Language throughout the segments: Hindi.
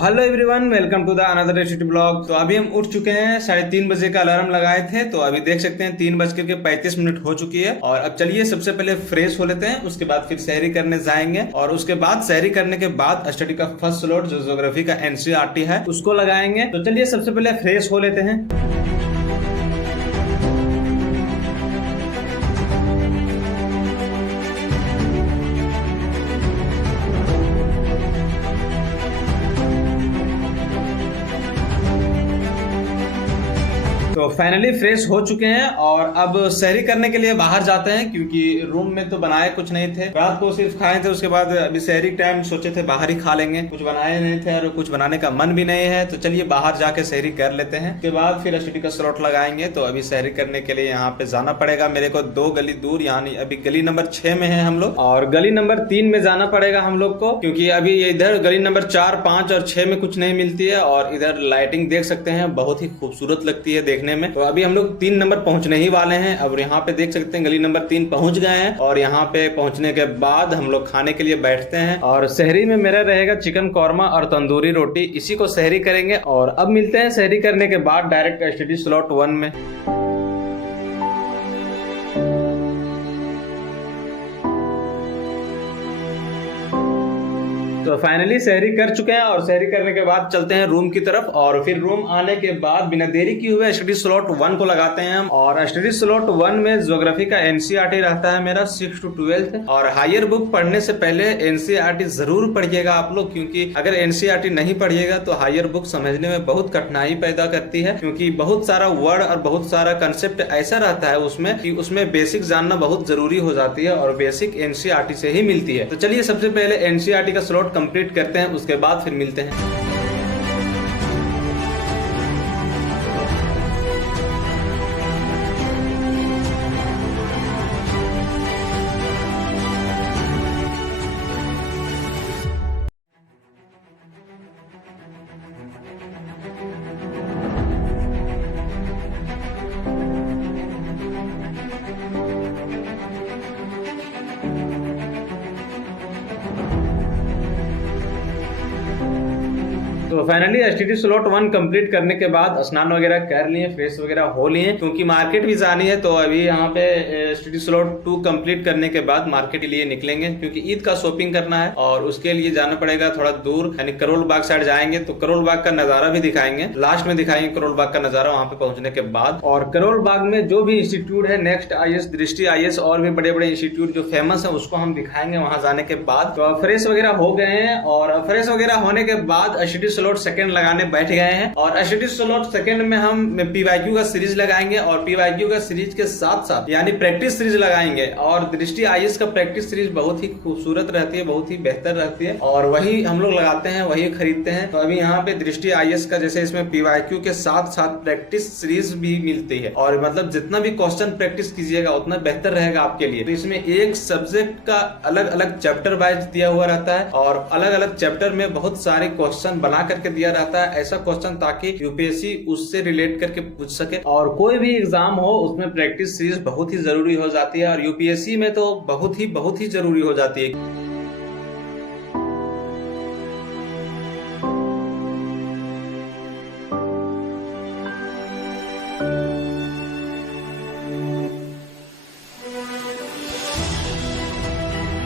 Hello everyone, welcome to the another city blog. तो अभी हम उठ चुके हैं, 3:30 बजे का अलार्म लगाए थे। तो अभी देख सकते हैं 3:35 हो चुकी है। और अब चलिए सबसे पहले फ्रेश हो लेते हैं, उसके बाद फिर सहरी करने जाएंगे। और उसके बाद सहरी करने के बाद स्टडी का फर्स्ट स्लॉट जो ज्योग्राफी का एनसीईआरटी है उसको लगाएंगे। तो चलिए सबसे पहले फ्रेश हो लेते हैं। तो फाइनली फ्रेश हो चुके हैं और अब सहरी करने के लिए बाहर जाते हैं, क्योंकि रूम में तो बनाए कुछ नहीं थे। रात को सिर्फ खाए थे, उसके बाद अभी सहरी टाइम सोचे थे बाहर ही खा लेंगे। कुछ बनाए नहीं थे और कुछ बनाने का मन भी नहीं है, तो चलिए बाहर जाके सहरी कर लेते हैं। उसके बाद फिर स्टडी का स्लॉट लगाएंगे। तो अभी सहरी करने के लिए यहाँ पे जाना पड़ेगा मेरे को 2 गली दूर, यानी अभी गली नंबर 6 में है हम लोग, और गली नंबर 3 में जाना पड़ेगा हम लोग को, क्योंकि अभी इधर गली नंबर 4, 5 और 6 में कुछ नहीं मिलती है। और इधर लाइटिंग देख सकते हैं, बहुत ही खूबसूरत लगती है देखने में। तो अभी हम लोग 3 नंबर पहुंचने ही वाले हैं। अब यहाँ पे देख सकते हैं गली नंबर 3 पहुंच गए हैं। और यहाँ पे पहुंचने के बाद हम लोग खाने के लिए बैठते हैं। और सहरी में मेरा रहेगा चिकन कौरमा और तंदूरी रोटी, इसी को सहरी करेंगे। और अब मिलते हैं सहरी करने के बाद डायरेक्ट स्टडी स्लॉट 1 में। तो फाइनली सहरी कर चुके हैं और सहरी करने के बाद चलते हैं रूम की तरफ। और फिर रूम आने के बाद बिना देरी किए हुए स्टडी स्लॉट 1 को लगाते हैं हम। और स्टडी स्लॉट 1 में ज्योग्राफी का एनसीईआरटी रहता है मेरा 6 to 12। और हायर बुक पढ़ने से पहले एनसीईआरटी जरूर पढ़िएगा आप लोग, क्योंकि अगर एनसीईआरटी नहीं पढ़िएगा तो हायर बुक समझने में बहुत कठिनाई पैदा करती है, क्योंकि बहुत सारा वर्ड और बहुत सारा कंसेप्ट ऐसा रहता है उसमें कि उसमें बेसिक जानना बहुत जरूरी हो जाती है, और बेसिक एनसीईआरटी से ही मिलती है। तो चलिए सबसे पहले एनसीईआरटी का स्लॉट कंप्लीट करते हैं, उसके बाद फिर मिलते हैं। तो फाइनली एसटीडी स्लॉट 1 कंप्लीट करने के बाद स्नान वगैरह कर लिए, फ्रेश वगैरह हो लिए, क्योंकि मार्केट भी जानी है। तो अभी यहाँ पे एसटीडी स्लॉट 2 कंप्लीट करने के बाद मार्केट के लिए निकलेंगे, क्योंकि ईद का शॉपिंग करना है और उसके लिए जाना पड़ेगा थोड़ा दूर, यानी करोल बाग साइड जाएंगे। तो करोल बाग का नजारा भी दिखाएंगे, लास्ट में दिखाएंगे करोल बाग का नजारा वहाँ पे पहुंचने के बाद। और करोल बाग में जो भी इंस्टीट्यूट है, नेक्स्ट IAS, दृष्टि IAS और भी बड़े बड़े इंस्टीट्यूट जो फेमस है उसको हम दिखाएंगे वहां जाने के बाद। तो फ्रेश वगैरह हो गए हैं और फ्रेश वगैरह होने के बाद एसटीडी स्लॉट सेकंड लगाने बैठ गए हैं। और एसटीडी स्लॉट सेकंड में हम पीवाईक्यू का सीरीज लगाएंगे, और पीवाईक्यू का सीरीज के साथ साथ यानी प्रैक्टिस सीरीज लगाएंगे। और दृष्टि IAS का प्रैक्टिस सीरीज बहुत ही खूबसूरत रहती है, बहुत ही बेहतर रहती है, और वही हम लोग लगाते हैं, वही खरीदते हैं। तो अभी यहाँ पे दृष्टि IAS का जैसे इसमें पीवाईक्यू के साथ साथ प्रैक्टिस सीरीज भी मिलती है, और मतलब जितना भी क्वेश्चन प्रैक्टिस कीजिएगा उतना बेहतर रहेगा आपके लिए। तो इसमें एक सब्जेक्ट का अलग अलग चैप्टर वाइज दिया हुआ रहता है, और अलग अलग चैप्टर में बहुत सारे क्वेश्चन बना करके दिया रहता है, ऐसा क्वेश्चन ताकि यूपीएससी उससे रिलेट करके पूछ सके। और कोई भी एग्जाम हो उसमें प्रैक्टिस सीरीज बहुत ही जरूरी हो जाती है, और यूपीएससी में तो बहुत ही जरूरी हो जाती है।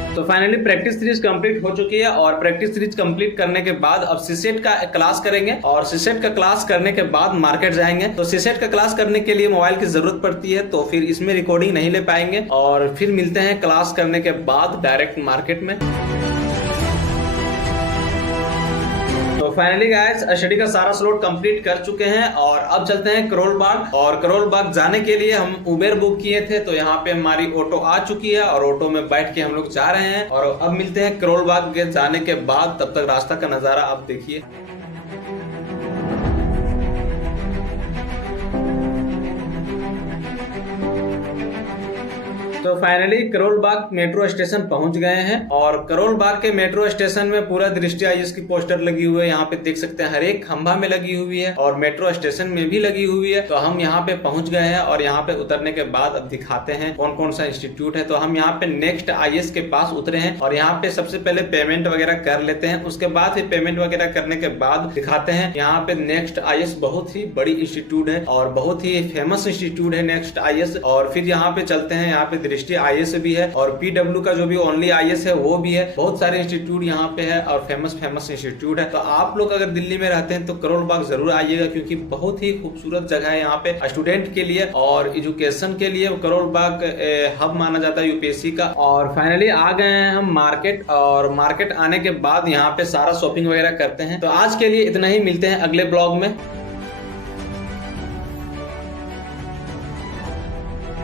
तो फाइनली प्रैक्टिस सीरीज कंप्लीट हो चुकी है, और प्रैक्टिस सीरीज कंप्लीट करने के बाद अब सीसेट का क्लास करेंगे। और सीसेट का क्लास करने के बाद मार्केट जाएंगे। तो सीसेट का क्लास करने के लिए मोबाइल की जरूरत पड़ती है, तो फिर इसमें रिकॉर्डिंग नहीं ले पाएंगे। और फिर मिलते हैं क्लास करने के बाद डायरेक्ट मार्केट में। तो फाइनली गाइस स्टडी का सारा स्लॉट कंप्लीट कर चुके हैं, और अब चलते हैं करोल बाग। और करोल बाग जाने के लिए हम उबेर बुक किए थे, तो यहाँ पे हमारी ऑटो आ चुकी है, और ऑटो में बैठ के हम लोग जा रहे हैं। और अब मिलते हैं करोल बाग के जाने के बाद, तब तक रास्ता का नजारा आप देखिए। तो finally Karol Bagh metro station पहुंच गए हैं और करोल बाग के मेट्रो स्टेशन में पूरा दृष्टि आईएएस की पोस्टर लगी हुई है। यहाँ पे देख सकते हैं हर एक खंभा में लगी हुई है और मेट्रो स्टेशन में भी लगी हुई है। तो हम यहाँ पे पहुंच गए हैं और यहाँ पे उतरने के बाद अब दिखाते हैं कौन कौन सा इंस्टीट्यूट है। तो हम यहाँ पे नेक्स्ट आईएएस के पास उतरे हैं और यहाँ पे सबसे पहले पेमेंट वगैरह कर लेते हैं। उसके बाद फिर पेमेंट वगैरह करने के बाद दिखाते हैं। यहाँ पे नेक्स्ट आईएएस बहुत ही बड़ी इंस्टीट्यूट है और बहुत ही फेमस इंस्टीट्यूट है नेक्स्ट आईएएस। और फिर यहाँ पे चलते हैं, यहाँ पे दृष्टि आईएएस भी है और पीडब्ल्यू का जो भी ओनली आईएएस है वो भी है। बहुत सारे इंस्टीट्यूट यहाँ पे है और फेमस इंस्टीट्यूट है। तो आप लोग अगर दिल्ली में रहते हैं तो करोल बाग जरूर आइएगा, क्योंकि बहुत ही खूबसूरत जगह है यहाँ पे स्टूडेंट के लिए और एजुकेशन के लिए। करोल बाग हब माना जाता है यूपीएससी का। और फाइनली आ गए हैं हम मार्केट और मार्केट आने के बाद यहाँ पे सारा शॉपिंग वगैरह करते हैं। तो आज के लिए इतना ही, मिलते हैं अगले ब्लॉग में।